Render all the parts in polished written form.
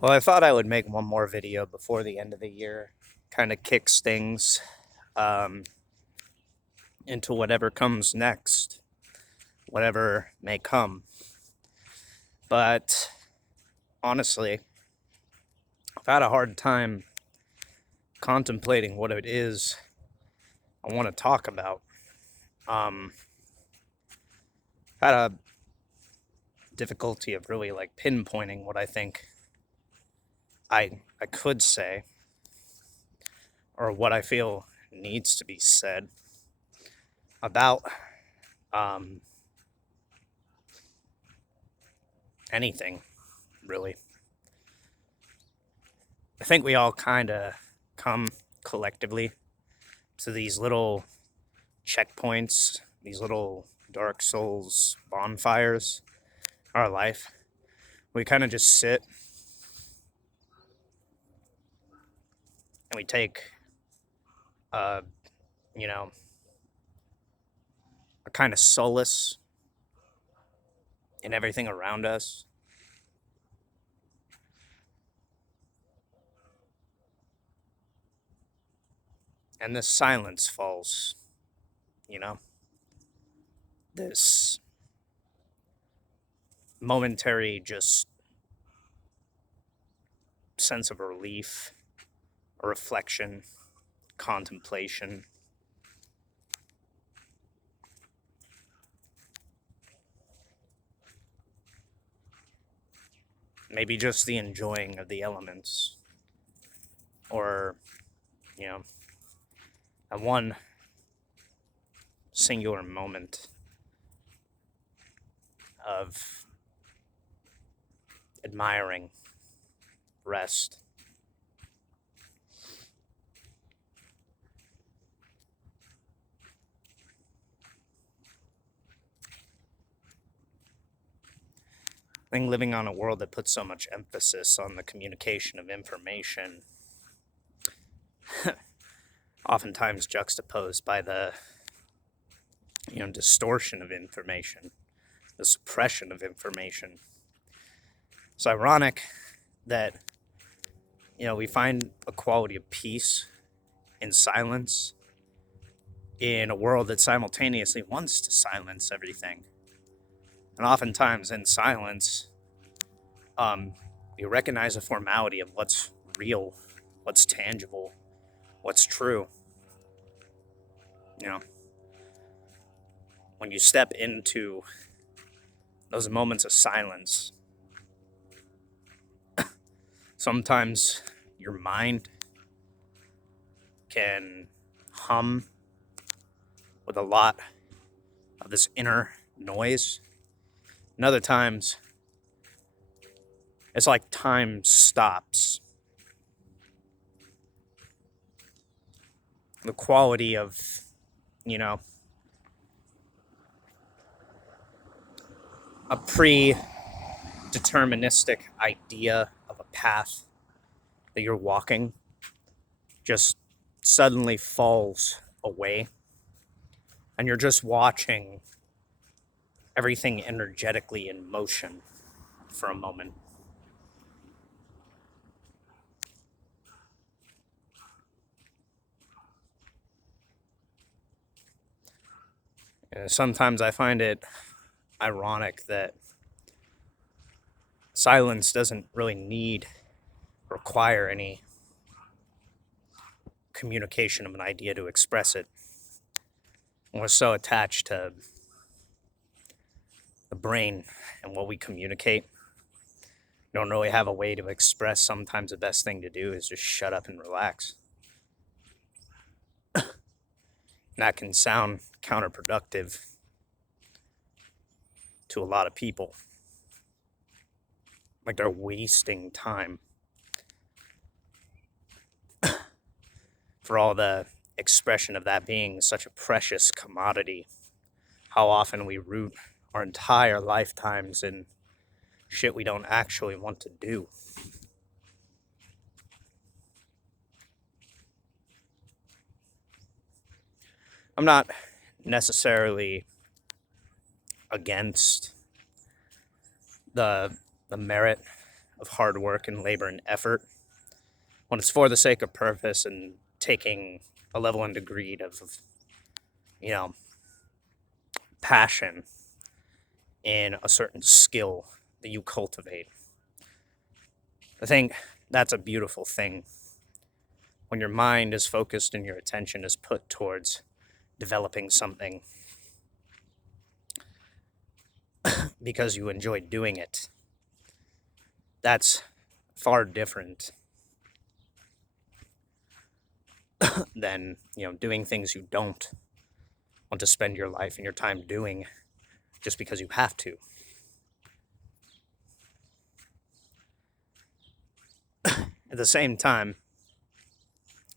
Well, I thought I would make one more video before the end of the year, kind of kicks things um, into whatever comes next, whatever may come. But honestly, I've had a hard time contemplating what it is I want to talk about. Um, had a difficulty of really like pinpointing what I think I could say or what I feel needs to be said about um, anything, really. I think we all kind of come collectively to these little checkpoints, these little Dark Souls bonfires, our life. We kind of just sit and we take, uh, you know, a kind of solace in everything around us. And this silence falls, you know, this momentary just sense of relief, a reflection, contemplation. Maybe just the enjoying of the elements, or, you know, at one singular moment of admiring rest. I think living on a world that puts so much emphasis on the communication of information, oftentimes juxtaposed by the distortion of information, the suppression of information. It's ironic that we find a quality of peace in silence in a world that simultaneously wants to silence everything. And oftentimes in silence, you recognize a formality of what's real, what's tangible, what's true. You know, when you step into those moments of silence, sometimes your mind can hum with a lot of this inner noise. And other times, it's like time stops. The quality of, you know, a predeterministic idea of a path that you're walking just suddenly falls away. And you're just watching everything energetically in motion for a moment. Sometimes I find it ironic that silence doesn't really require any communication of an idea to express it. We're so attached to the brain and what we communicate. We don't really have a way to express. Sometimes the best thing to do is just shut up and relax. And that can sound counterproductive to a lot of people. Like they're wasting time for all the expression of that being such a precious commodity. How often we root our entire lifetimes in shit we don't actually want to do. I'm not necessarily against the merit of hard work and labor and effort, when it's for the sake of purpose and taking a level and degree of you know, passion in a certain skill that you cultivate. I think that's a beautiful thing. When your mind is focused and your attention is put towards developing something because you enjoy doing it, that's far different than, doing things you don't want to spend your life and your time doing just because you have to. At the same time,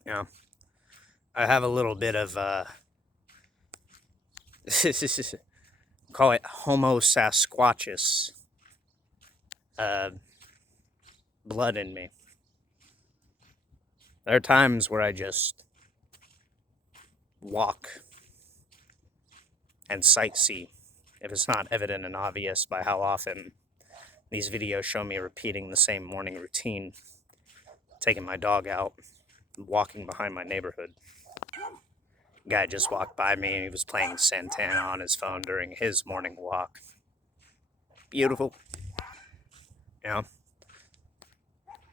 I have a little bit of call it Homo Sasquatchus blood in me. There are times where I just walk and sightsee, if it's not evident and obvious by how often these videos show me repeating the same morning routine, taking my dog out, walking behind my neighborhood. Guy just walked by me and he was playing Santana on his phone during his morning walk. Beautiful.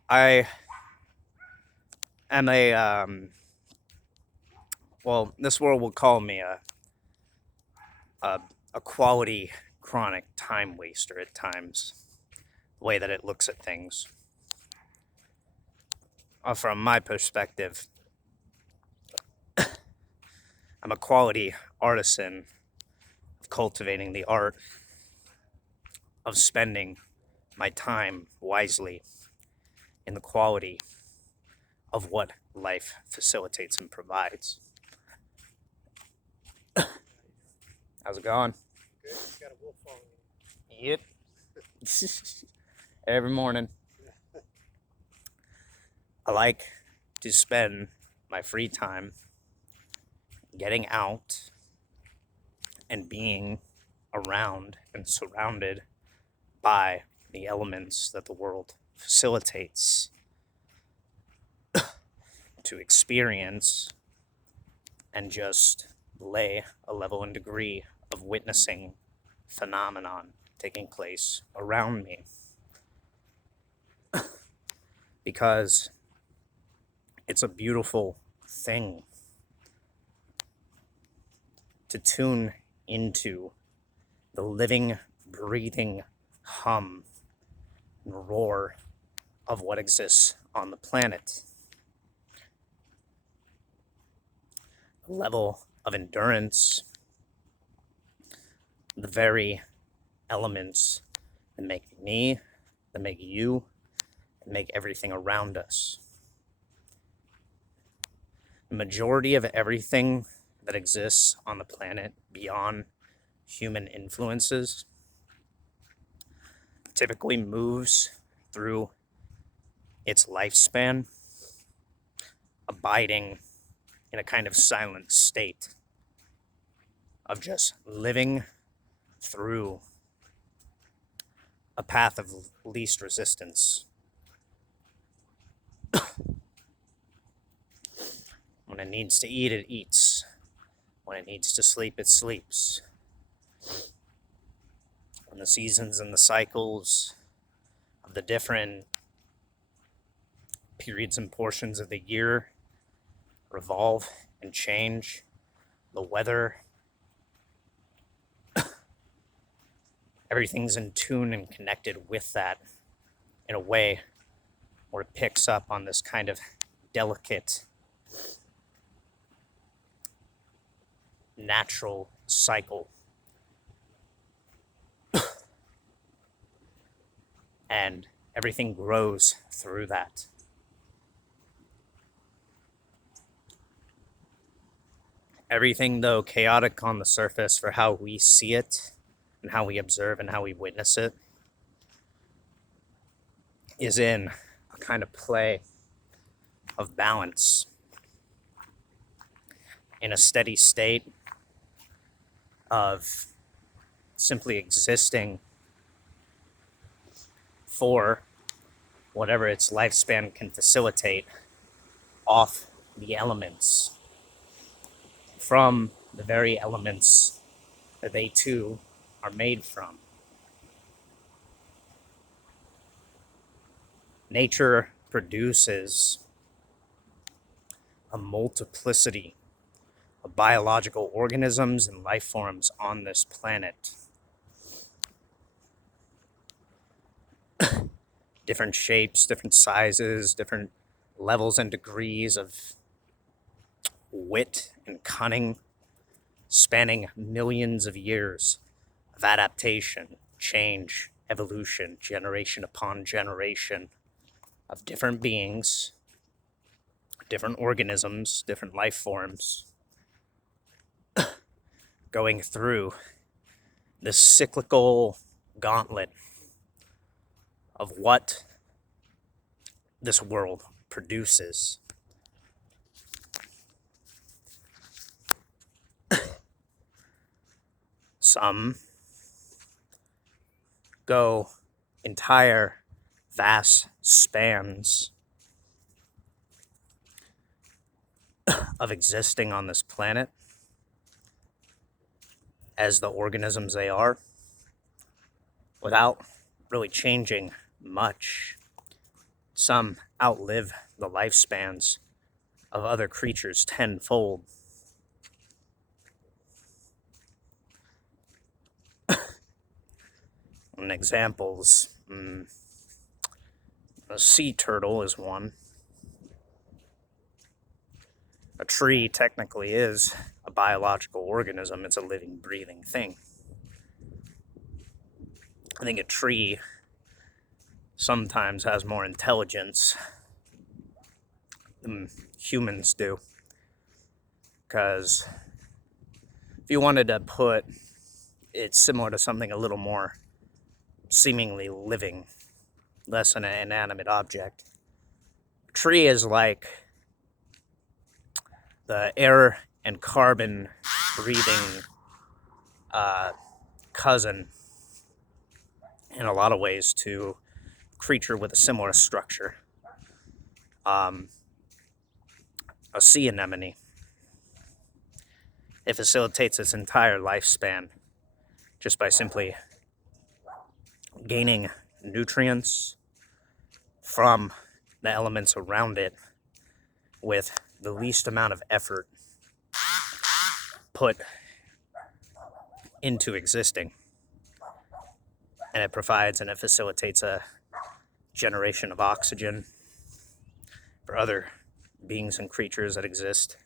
I am this world will call me a quality chronic time waster at times, the way that it looks at things. From my perspective, I'm a quality artisan of cultivating the art of spending my time wisely in the quality of what life facilitates and provides. How's it going? Good. You got a wolf following you. Yep. Every morning. I like to spend my free time getting out and being around and surrounded by the elements that the world facilitates to experience and just lay a level and degree of witnessing phenomenon taking place around me. Because it's a beautiful thing to tune into the living, breathing hum and roar of what exists on the planet. The level of endurance, the very elements that make me, that make you, that make everything around us. The majority of everything that exists on the planet beyond human influences typically moves through its lifespan, abiding in a kind of silent state of just living through a path of least resistance. When it needs to eat, it eats. When it needs to sleep, it sleeps. When the seasons and the cycles of the different periods and portions of the year revolve and change, the weather, everything's in tune and connected with that in a way where it picks up on this kind of delicate, natural cycle. And everything grows through that. Everything, though chaotic on the surface for how we see it and how we observe and how we witness it, is in a kind of play of balance, in a steady state of simply existing for whatever its lifespan can facilitate off the elements from the very elements that they too are made from. Nature produces a multiplicity of biological organisms and life forms on this planet. Different shapes, different sizes, different levels and degrees of wit and cunning, spanning millions of years of adaptation, change, evolution, generation upon generation of different beings, different organisms, different life forms, going through this cyclical gauntlet of what this world produces. Some go entire vast spans of existing on this planet as the organisms they are without really changing much. Some outlive the lifespans of other creatures tenfold. And examples, a sea turtle is one. A tree technically is a biological organism. It's a living, breathing thing. I think a tree sometimes has more intelligence than humans do. Because if you wanted to put it similar to something a little more seemingly living, less than an inanimate object, a tree is like the air and carbon breathing cousin in a lot of ways to a creature with a similar structure. A sea anemone. It facilitates its entire lifespan just by simply gaining nutrients from the elements around it with the least amount of effort put into existing. And it provides and it facilitates a generation of oxygen for other beings and creatures that exist.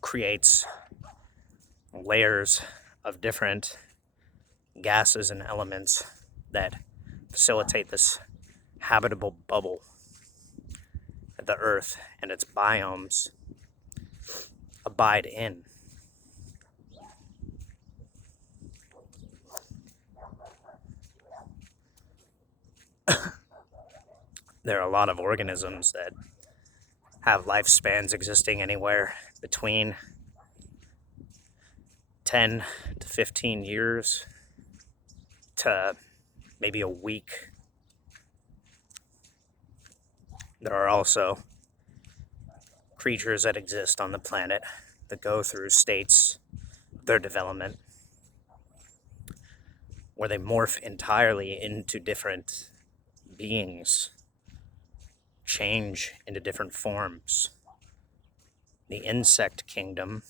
Creates layers of different gases and elements that facilitate this habitable bubble that the Earth and its biomes abide in. There are a lot of organisms that have lifespans existing anywhere between 10 to 15 years to maybe a week. There are also creatures that exist on the planet that go through states of their development where they morph entirely into different beings, change into different forms. The insect kingdom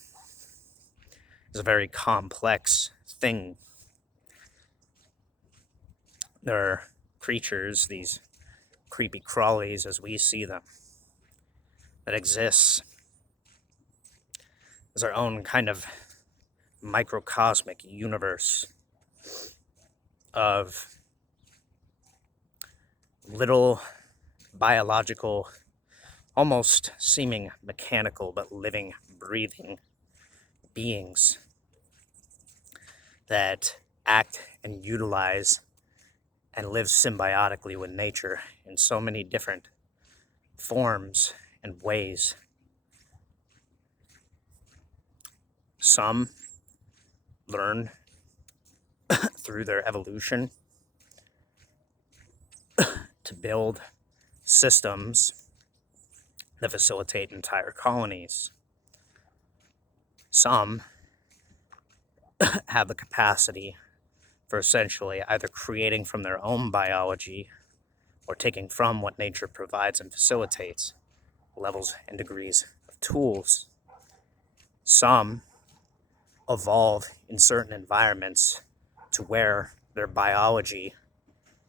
is a very complex thing. There are creatures, these creepy crawlies as we see them, that exists as our own kind of microcosmic universe of little biological, almost seeming mechanical, but living, breathing beings that act and utilize and live symbiotically with nature in so many different forms and ways. Some learn through their evolution to build systems that facilitate entire colonies. Some have the capacity for essentially either creating from their own biology or taking from what nature provides and facilitates, levels and degrees of tools. Some evolve in certain environments to where their biology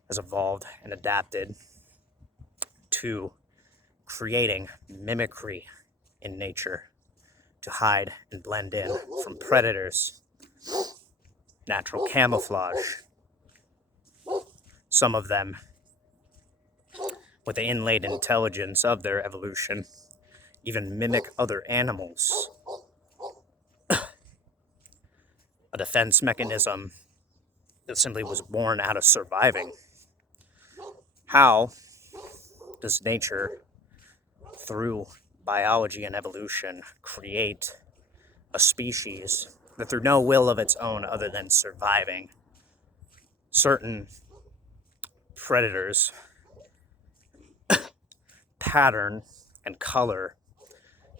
has evolved and adapted to creating mimicry in nature to hide and blend in from predators, natural camouflage. Some of them, with the inlaid intelligence of their evolution, even mimic other animals. A defense mechanism that simply was born out of surviving. How does nature, through biology and evolution, create a species that, through no will of its own other than surviving, certain predators pattern and color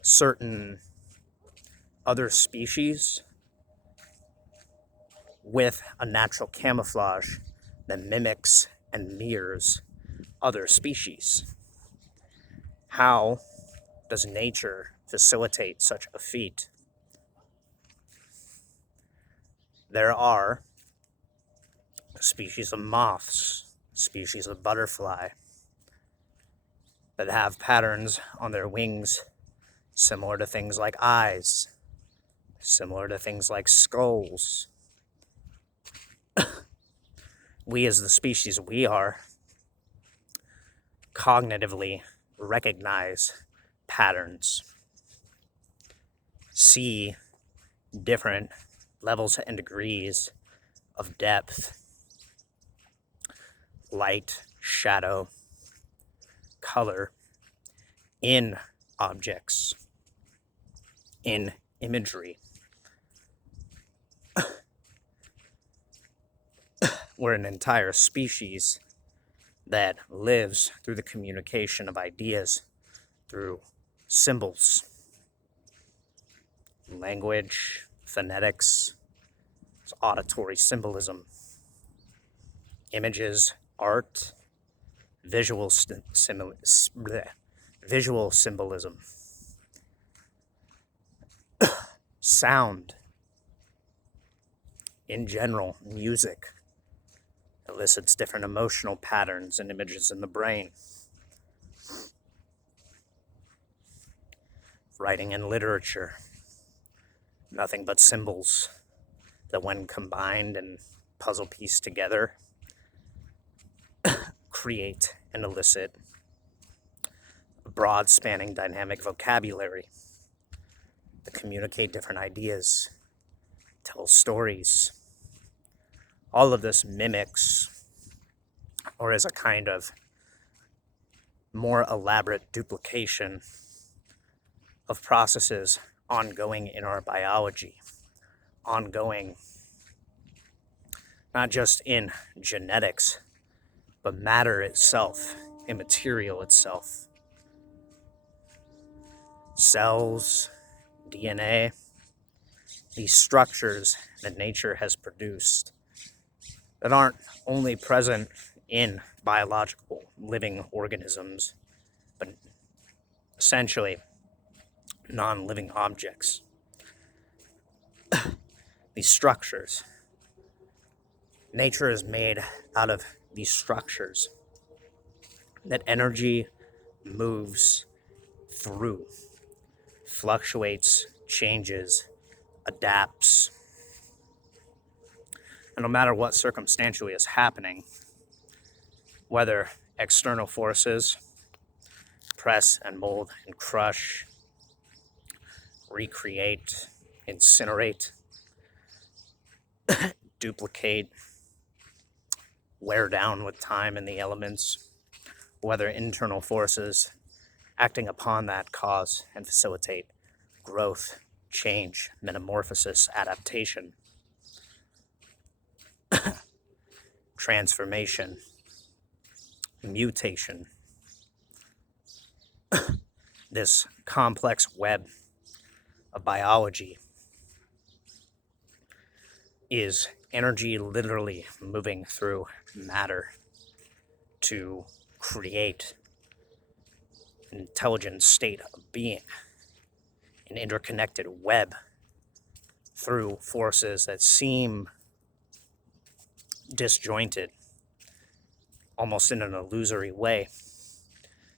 certain other species with a natural camouflage that mimics and mirrors other species? How does nature facilitate such a feat? There are species of moths, species of butterfly that have patterns on their wings similar to things like eyes, similar to things like skulls. We, as the species we are, cognitively recognize patterns, see different levels and degrees of depth, light, shadow, color in objects, in imagery. We're an entire species that lives through the communication of ideas, through symbols, language, phonetics, auditory symbolism, images, art, visual symbolism, sound, in general, music elicits different emotional patterns and images in the brain. Writing and literature, nothing but symbols that, when combined and puzzle pieced together, create and elicit a broad spanning dynamic vocabulary that communicate different ideas, tell stories. All of this mimics, or is a kind of more elaborate duplication of processes ongoing in our biology, ongoing not just in genetics, but matter itself, immaterial itself. Cells, DNA, these structures that nature has produced that aren't only present in biological living organisms, but essentially non-living objects. These structures, nature is made out of these structures that energy moves through, fluctuates, changes, adapts. And no matter what circumstantially is happening, whether external forces press and mold and crush, recreate, incinerate, duplicate, wear down with time and the elements, whether internal forces acting upon that cause and facilitate growth, change, metamorphosis, adaptation, transformation, mutation, this complex web of biology, is energy literally moving through matter to create an intelligent state of being, an interconnected web through forces that seem disjointed, almost in an illusory way.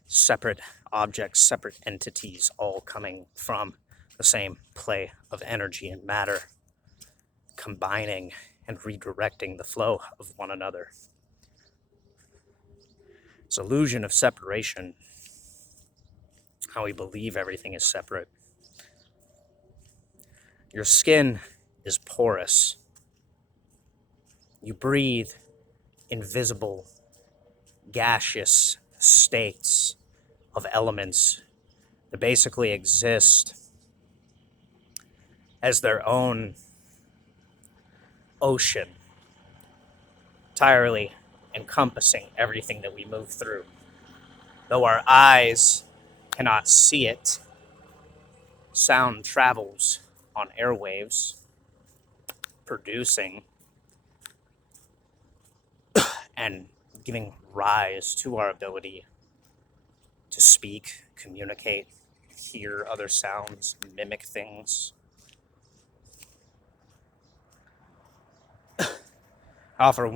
Separate objects, separate entities, all coming from the same play of energy and matter, combining and redirecting the flow of one another. This illusion of separation, how we believe everything is separate. Your skin is porous. You breathe invisible, gaseous states of elements that basically exist as their own ocean, entirely encompassing everything that we move through. Though our eyes cannot see it, sound travels on airwaves, producing and giving rise to our ability to speak, communicate, hear other sounds, mimic things. Often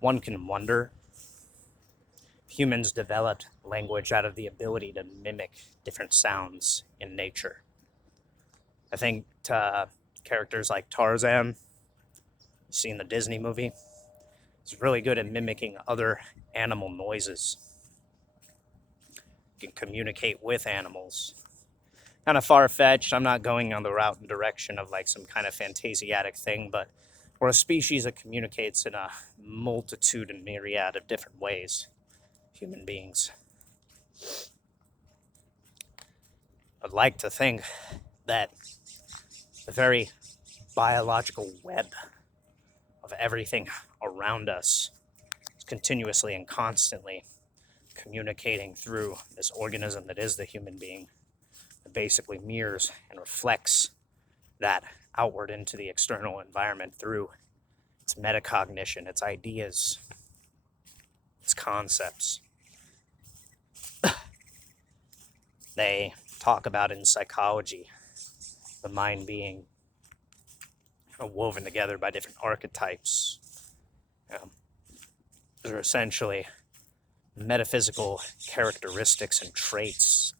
one can wonder, humans developed language out of the ability to mimic different sounds in nature. I think characters like Tarzan, seen the Disney movie, is really good at mimicking other animal noises. You can communicate with animals. Kind of far-fetched. I'm not going on the route and direction of like some kind of fantasiatic thing, but we're a species that communicates in a multitude and myriad of different ways. Human beings. I'd like to think that the very biological web of everything around us is continuously and constantly communicating through this organism that is the human being, that basically mirrors and reflects that outward into the external environment through its metacognition, its ideas, its concepts. They talk about in psychology the mind being woven together by different archetypes. They're essentially metaphysical characteristics and traits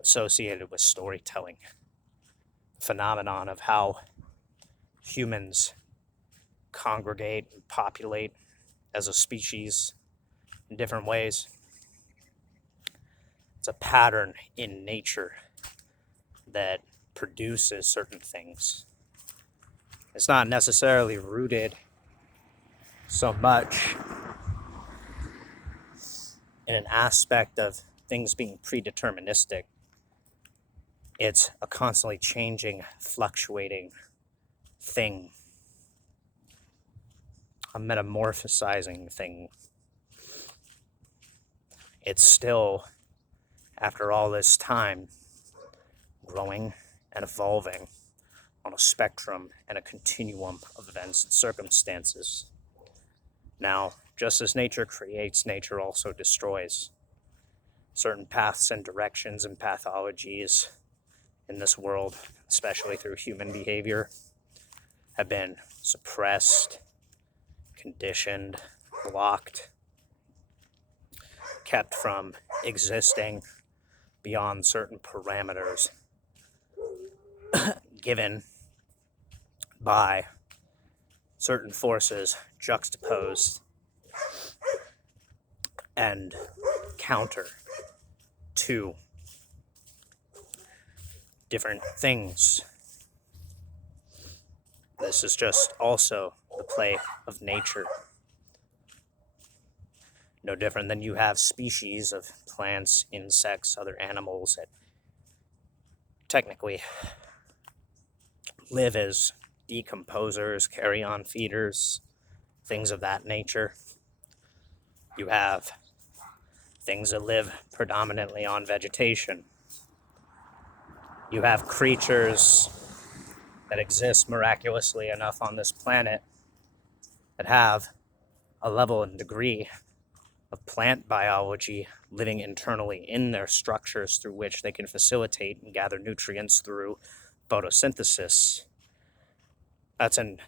associated with storytelling. Phenomenon of how humans congregate and populate as a species in different ways. It's a pattern in nature that produces certain things. It's not necessarily rooted so much in an aspect of things being predeterministic. It's a constantly changing, fluctuating thing, a metamorphosizing thing. It's still, after all this time, growing and evolving on a spectrum and a continuum of events and circumstances. Now, just as nature creates, nature also destroys. Certain paths and directions and pathologies in this world, especially through human behavior, have been suppressed, conditioned, blocked, kept from existing beyond certain parameters given by certain forces juxtaposed and counter to different things. This is just also the play of nature. No different than you have species of plants, insects, other animals that technically live as decomposers, carry-on feeders, things of that nature. You have things that live predominantly on vegetation. You have creatures that exist miraculously enough on this planet that have a level and degree of plant biology living internally in their structures through which they can facilitate and gather nutrients through photosynthesis. That's an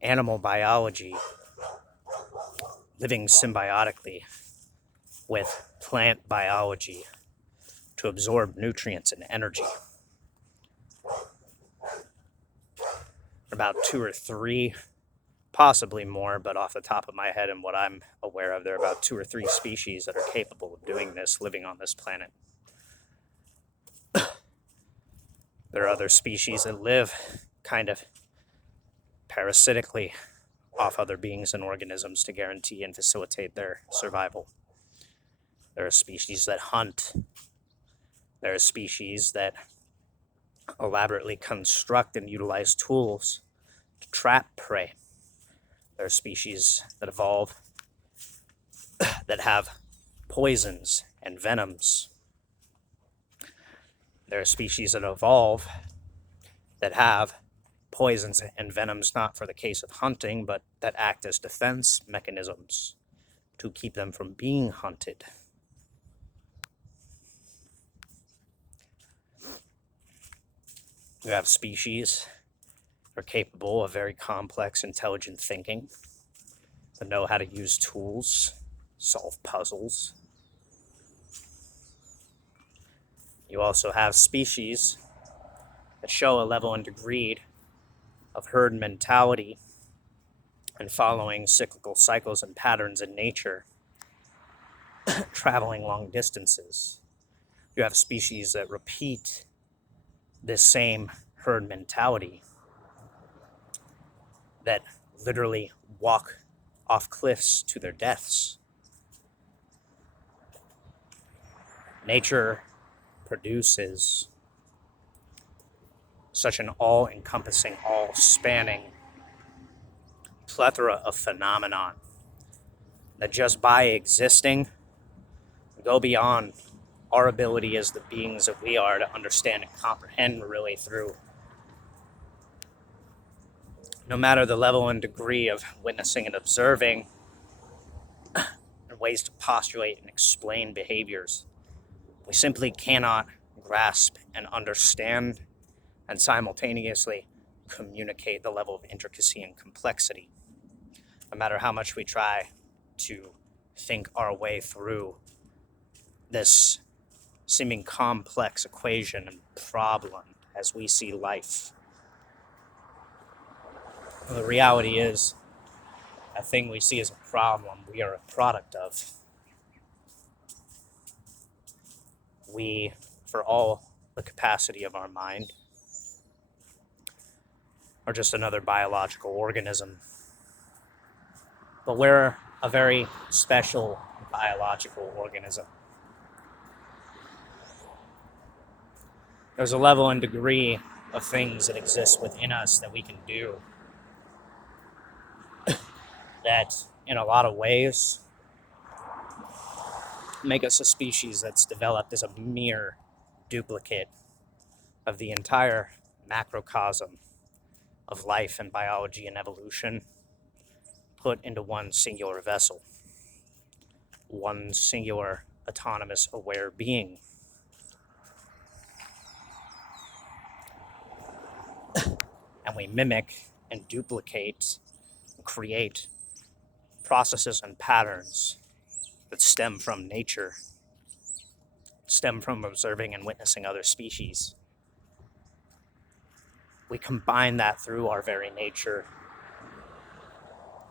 animal biology living symbiotically with plant biology to absorb nutrients and energy. About 2 or 3, possibly more, but off the top of my head and what I'm aware of, there are about 2 or 3 species that are capable of doing this, living on this planet. There are other species that live kind of parasitically off other beings and organisms to guarantee and facilitate their survival. There are species that hunt. There are species that elaborately construct and utilize tools to trap prey. There are species that evolve that have poisons and venoms. There are species that evolve that have poisons and venoms not for the case of hunting, but that act as defense mechanisms to keep them from being hunted. You have species that are capable of very complex, intelligent thinking, that know how to use tools, solve puzzles. You also have species that show a level and degree of herd mentality and following cyclical cycles and patterns in nature, traveling long distances. You have species that repeat this same herd mentality, that literally walk off cliffs to their deaths. Nature produces such an all-encompassing, all-spanning plethora of phenomenon that just by existing go beyond our ability as the beings that we are to understand and comprehend really through no matter the level and degree of witnessing and observing and ways to postulate and explain behaviors. We simply cannot grasp and understand and simultaneously communicate the level of intricacy and complexity. No matter how much we try to think our way through this seeming complex equation and problem as we see life. The reality is, a thing we see as a problem, we are a product of. We, for all the capacity of our mind, are just another biological organism. But we're a very special biological organism. There's a level and degree of things that exist within us that we can do that, in a lot of ways, make us a species that's developed as a mere duplicate of the entire macrocosm of life and biology and evolution put into one singular vessel, one singular autonomous aware being. And we mimic and duplicate and create processes and patterns that stem from nature, stem from observing and witnessing other species. We combine that through our very nature,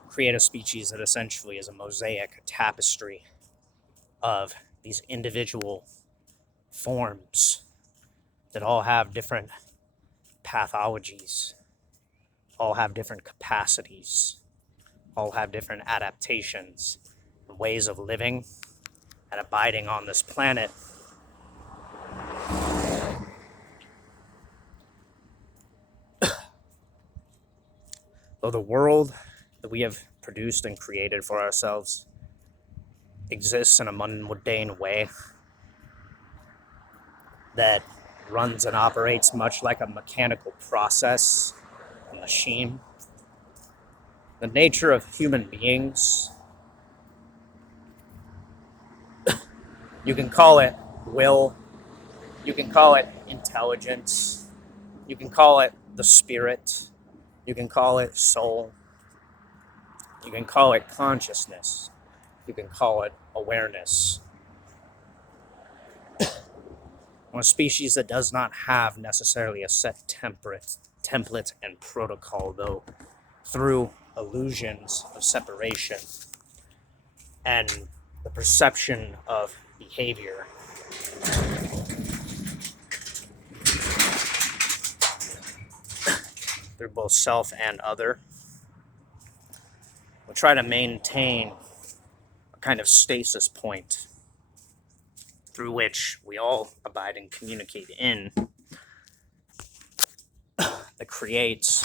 create a species that essentially is a mosaic, a tapestry of these individual forms that all have different pathologies, all have different capacities, all have different adaptations, ways of living and abiding on this planet. Though the world that we have produced and created for ourselves exists in a mundane way that runs and operates much like a mechanical process, a machine. The nature of human beings, you can call it will, you can call it intelligence, you can call it the spirit, you can call it soul, you can call it consciousness, you can call it awareness. A species that does not have necessarily a set template and protocol, though, through illusions of separation and the perception of behavior, through both self and other, we try to maintain a kind of stasis point through which we all abide and communicate in, that creates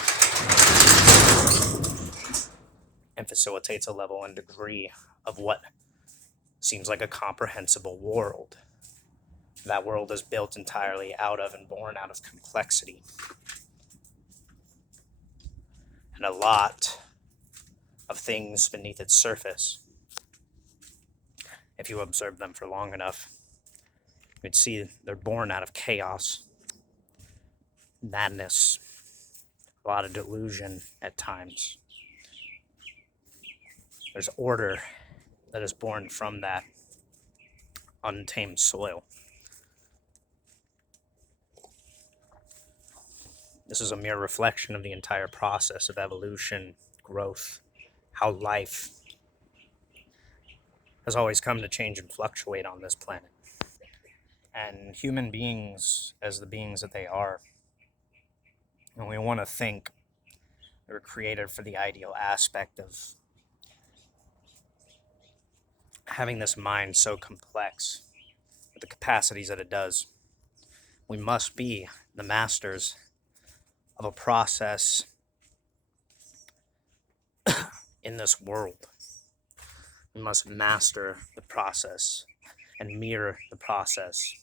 and facilitates a level and degree of what seems like a comprehensible world. That world is built entirely out of and born out of complexity. And a lot of things beneath its surface, if you observe them for long enough, you'd see they're born out of chaos, madness, a lot of delusion at times. There's order that is born from that untamed soil. This is a mere reflection of the entire process of evolution, growth, how life has always come to change and fluctuate on this planet. And human beings, as the beings that they are, and we want to think they were created for the ideal aspect of having this mind so complex with the capacities that it does. We must be the masters of a process in this world. We must master the process and mirror the process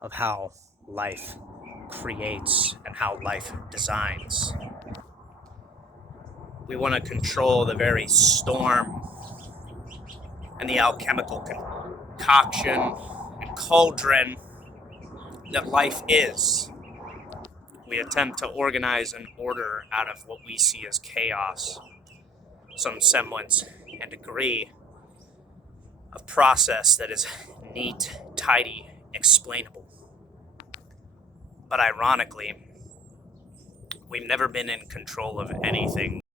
of how life creates and how life designs. We want to control the very storm and the alchemical concoction and cauldron that life is. We attempt to organize an order out of what we see as chaos, some semblance and degree of process that is neat, tidy, explainable. But ironically, we've never been in control of anything.